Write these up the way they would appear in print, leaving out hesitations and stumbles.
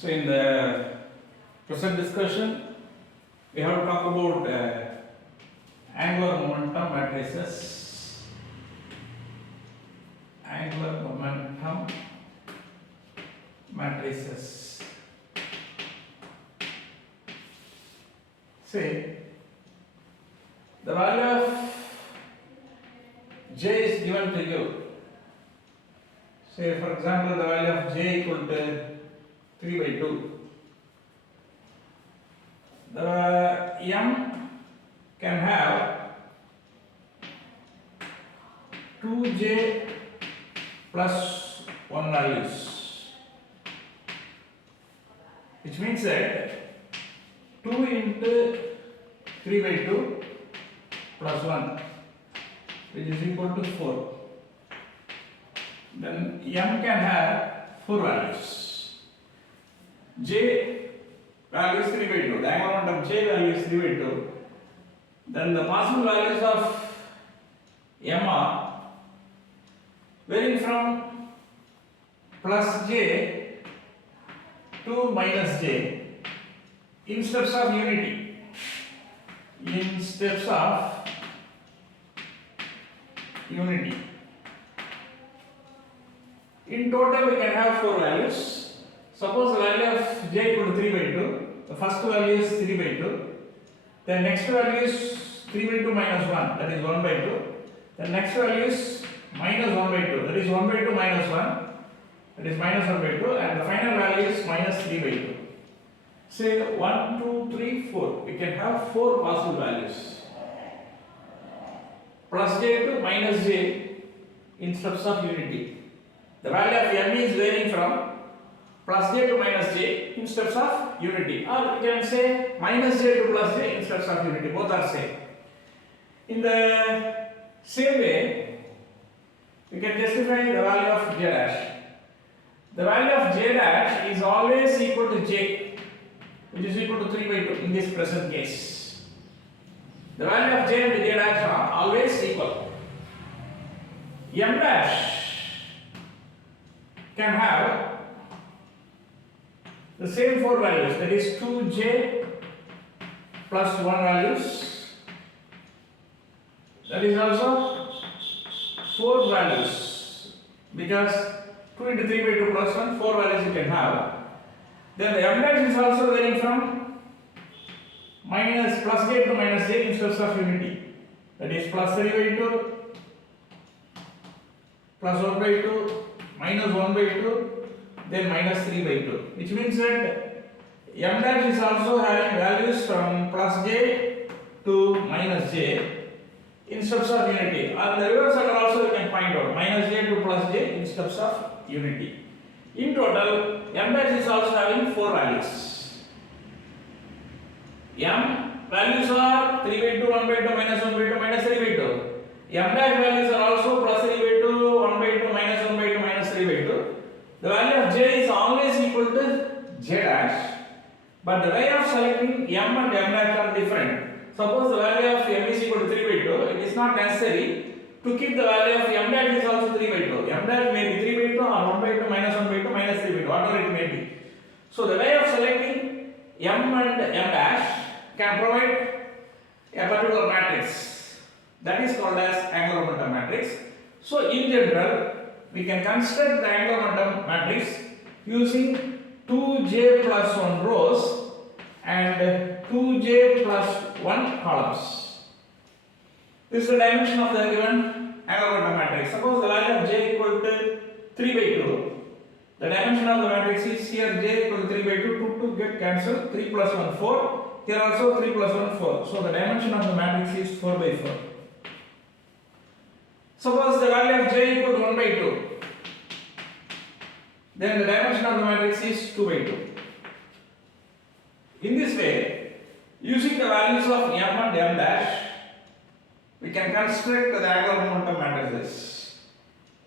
So in the present discussion, we have to talk about angular momentum matrices. Angular momentum matrices. Say the value of j is given to you. Say for example the value of j equal to 3 by 2. The m can have 2j plus 1 values, which means that 2 into 3 by 2 plus 1, which is equal to 4. Then m can have 4 values. J value is 3 by 2. The angular momentum of J value is 3 by 2. Then the possible values of m are varying from plus j to minus j in steps of unity. In steps of unity. In total, we can have 4 values. Suppose the value of j equal to 3 by 2. The first value is 3 by 2. The next value is 3 by 2 minus 1, that is 1 by 2. The next value is minus 1 by 2, that is 1 by 2 minus 1, that is minus 1 by 2. And the final value is minus 3 by 2. Say 1, 2, 3, 4. We can have 4 possible values. Plus j to minus j in steps of unity. The value of m is varying from plus j to minus j in steps of unity, or we can say minus j to plus j in steps of unity, both are same. In the same way, we can justify the value of j dash. The value of j dash is always equal to j, which is equal to 3 by 2 in this present case. The value of j and j dash are always equal. M dash can have the same 4 values, that is 2j plus 1 values, that is also 4 values, because 2 into 3 by 2 plus 1, 4 values you can have. Then the m dash is also varying from minus plus j to minus j in steps of unity, that is plus 3 by 2 plus 1 by 2 minus 1 by 2 then minus 3 by 2, which means that m dash is also having values from plus j to minus j in steps of unity. On the reverse side also you can find out minus j to plus j in steps of unity. In total, m dash is also having 4 values. M values are 3 by 2, 1 by 2, minus 1 by 2, minus 3 by 2. M dash values are also plus 3 by 2, 1 by 2, minus 1 by 2, minus 3 by 2. The value of j is always equal to j dash, but the way of selecting m and m dash are different. Suppose the value of m is equal to 3 by 2, it is not necessary to keep the value of m dash is also 3 by 2. M dash may be 3 by 2 or 1 by 2, minus 1 by 2, minus 3 by 2, whatever it may be. So the way of selecting m and m dash can provide a particular matrix that is called as angular momentum matrix. So in general, we can construct the angular momentum matrix using 2j plus 1 rows and 2j plus 1 columns. This is the dimension of the given angular momentum matrix. Suppose the value of j equal to 3 by 2. The dimension of the matrix is here j equal to 3 by 2, 2 get cancelled, 3 plus 1 4. Here also 3 plus 1 4. So the dimension of the matrix is 4 by 4. Suppose the value of j equal to 1 by 2. Then the dimension of the matrix is 2 by 2. In this way, using the values of m and m dash, we can construct the angular momentum matrices.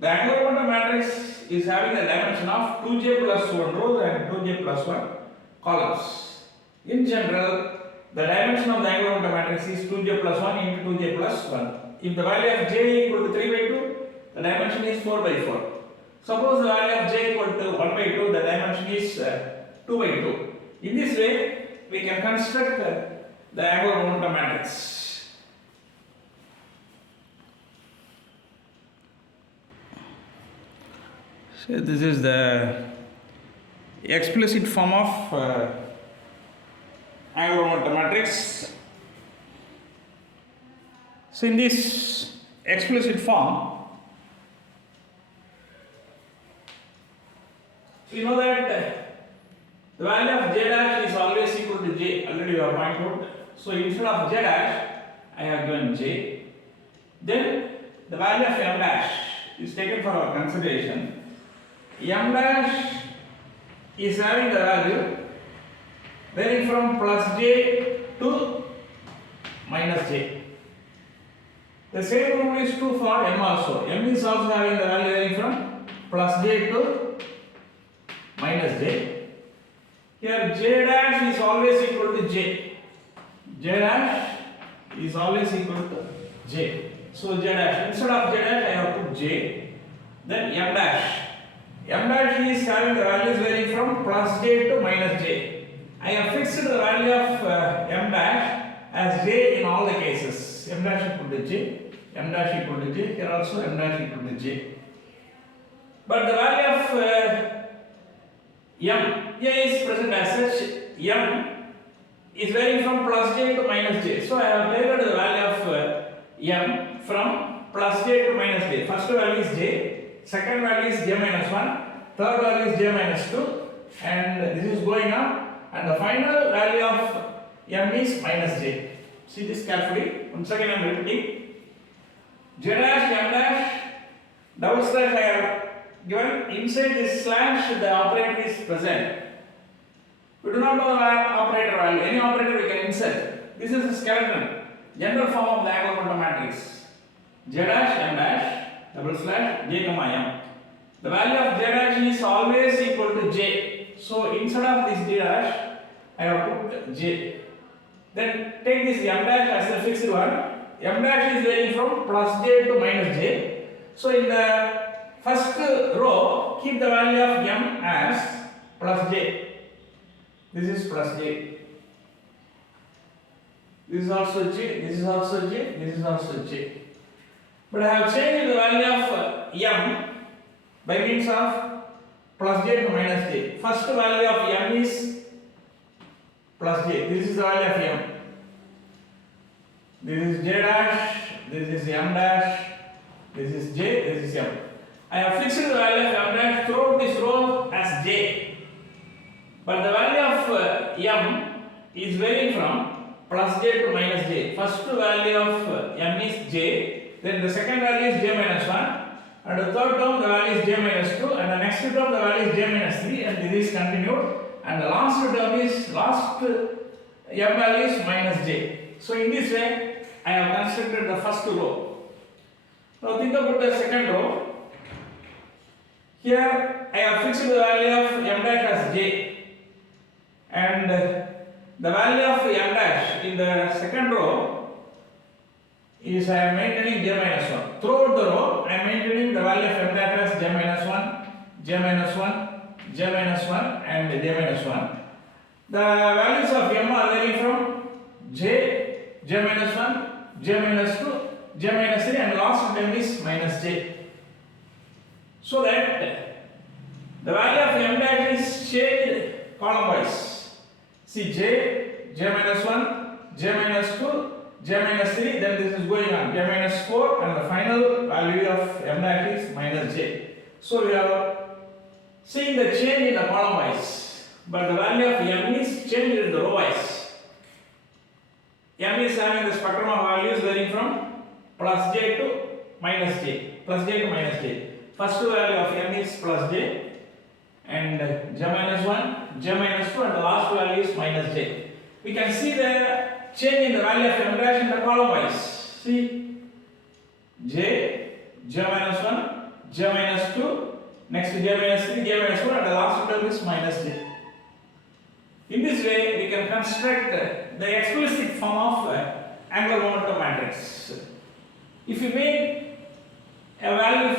The angular momentum matrix is having a dimension of 2j plus 1 rows and 2j plus 1 columns. In general, the dimension of the angular momentum matrix is 2j plus 1 into 2j plus 1. If the value of j equal to 3 by 2, the dimension is 4 by 4. Suppose the value of j equal to 1 by 2, the dimension is 2 by 2. In this way, we can construct the angular momentum matrix. So this is the explicit form of angular momentum matrix. So in this explicit form, you know that the value of j dash is always equal to j. Already we have pointed out. So instead of j dash, I have given j. Then the value of m dash is taken for our consideration. M dash is having the value varying from plus j to minus j. The same rule is true for m also. M is also having the value varying from plus j to minus j. Here j dash is always equal to j. J dash is always equal to j. So j dash, instead of j dash I have put j. Then m dash. M dash is having the values varying from plus j to minus j. I have fixed the value of m dash as j in all the cases. M dash equal to j. M dash equal to j. Here also m dash equal to j. But the value of m is present as such. M is varying from plus j to minus j. So I have tailored the value of m from plus j to minus j. First value is j. Second value is j minus 1, third value is j minus 2, and this is going up, and the final value of m is minus j. See this carefully. Once again I am repeating. J dash, m dash, double slash I have given. Inside this slash the operator is present. We do not know the operator value. Any operator we can insert. This is a skeleton, general form of the angular momentum matrix. J dash, m dash, double slash j comma m. The value of j dash is always equal to j. So instead of this j dash, I have put j. Then take this m dash as a fixed one. M dash is varying from plus j to minus j. So in the first row, keep the value of m as plus j. This is plus j. This is also j. This is also j. This is also j. But I have changed the value of m by means of plus j to minus j. First value of m is plus j. This is the value of m. This is j dash. This is m dash. This is j. This is m. I have fixed the value of m dash throughout this row as j. But the value of m is varying from plus j to minus j. First value of m is j. Then the second value is j minus 1, and the third term the value is j minus 2, and the next term the value is j minus 3, and this is continued, and the last term is last m value is minus j. So in this way I have constructed the first row. Now think about the second row. Here I have fixed the value of m dash as j, and the value of m dash in the second row is I am maintaining j minus 1. Throughout the row, I am maintaining the value of m dash as j minus 1, j minus 1, j minus 1, and j minus 1. The values of m are varying from j, j minus 1, j minus 2, j minus 3, and last term is minus j. So that the value of m dash is changed column wise. See j, j minus 1, j minus 2, j minus 3, then this is going on, j minus 4, and the final value of m dash is minus j. So we are seeing the change in the column wise, but the value of m is changed in the row wise. M is having the spectrum of values varying from plus j to minus j, plus j to minus j. First value of m is plus j, and j minus 1, j minus 2, and the last value is minus j. We can see the change in the value of m dash in the column wise. See j, j minus 1, j minus 2, next j minus 3, j minus 4, and the last term is minus j. In this way, we can construct the explicit form of angular momentum matrix. If you make a value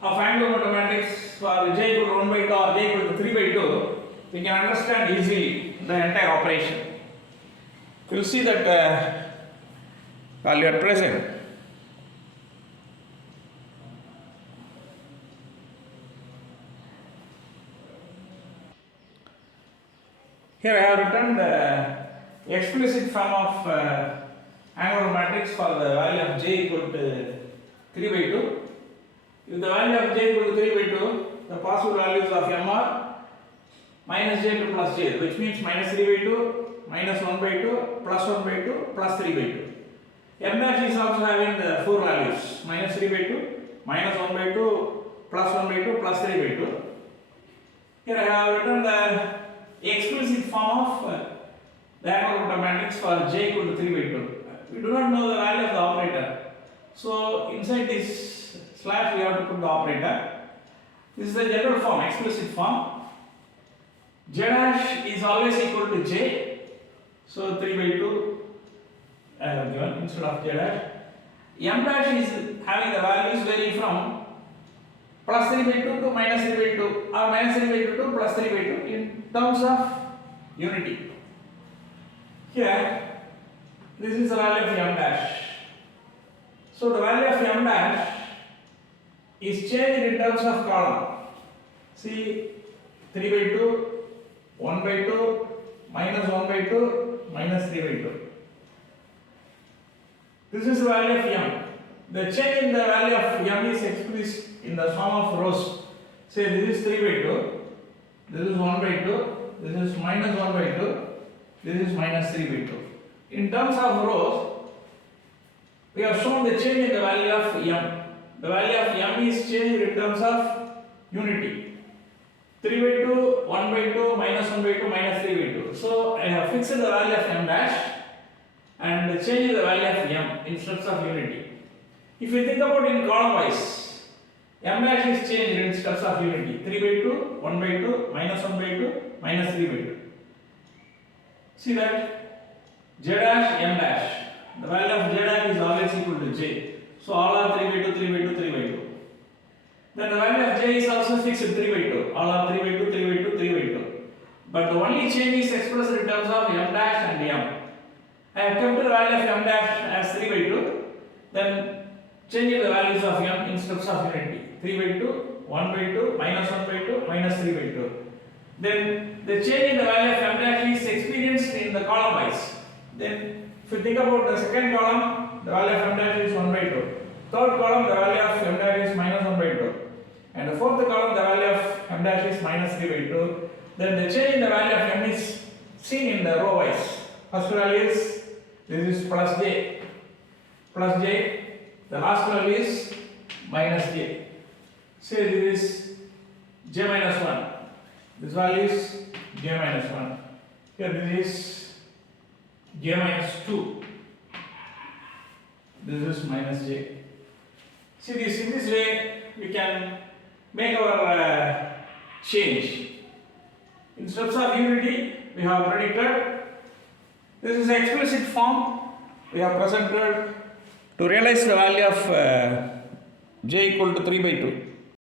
of angular momentum matrix for j equal to 1 by 2 or j equal to 3 by 2, we can understand easily the entire operation. You will see that value at present. Here I have written the explicit form of angular matrix for the value of j equal to 3 by 2. If the value of j equal to 3 by 2, the possible values of m are minus j to plus j, which means minus 3 by 2, minus 1 by 2, plus 1 by 2, plus 3 by 2. M dash is also having the 4 values, minus 3 by 2, minus 1 by 2, plus 1 by 2, plus 3 by 2. Here I have written the explicit form of the angular matrix for j equal to 3 by 2. We do not know the value of the operator. So inside this slash we have to put the operator. This is the general form, explicit form. J dash is always equal to j. So 3 by 2 I have given instead of j dash. M dash is having the values varying from plus 3 by 2 to minus 3 by 2 or minus 3 by 2 to plus 3 by 2 in terms of unity. Here, this is the value of m dash. So the value of m dash is changed in terms of column. See, 3 by 2, 1 by 2, minus 1 by 2, minus 3 by 2. This is the value of m. The change in the value of m is expressed in the form of rows. Say this is 3 by 2, this is 1 by 2, this is minus 1 by 2, this is minus 3 by 2. In terms of rows, we have shown the change in the value of m. The value of m is changed in terms of unity. 3 by 2, 1 by 2, minus 1 by 2, minus 3 by 2. So I have fixed the value of m dash and changed the value of m in steps of unity. If you think about in column wise, m dash is changed in steps of unity. 3 by 2, 1 by 2, minus 1 by 2, minus 3 by 2. See that j dash, m dash. The value of j dash is always equal to j. So all are 3 by 2, 3 by 2, 3 by 2. Then the value of j is also fixed 3 by 2. All are 3 by 2, 3 by 2, 3 by 2. But the only change is expressed in terms of m dash and m. I have kept the value of m dash as 3 by 2. Then changing the values of m in steps of unity. 3 by 2, 1 by 2, minus 1 by 2, minus 3 by 2. Then the change in the value of m dash is experienced in the column wise. Then if you think about the second column, the value of m dash is 1 by 2. Third column, the value of m dash is minus 1 by 2. And the fourth column, the value of m dash is minus 3 by 2. Then the change in the value of m is seen in the row wise. First value is, this is plus j. Plus j. The last value is minus j. Say this is j minus 1. This value is j minus 1. Here this is j minus 2. This is minus j. See this, in this way we can make our change. In steps of unity we have predicted. This is the explicit form we have presented to realize the value of j equal to 3 by 2.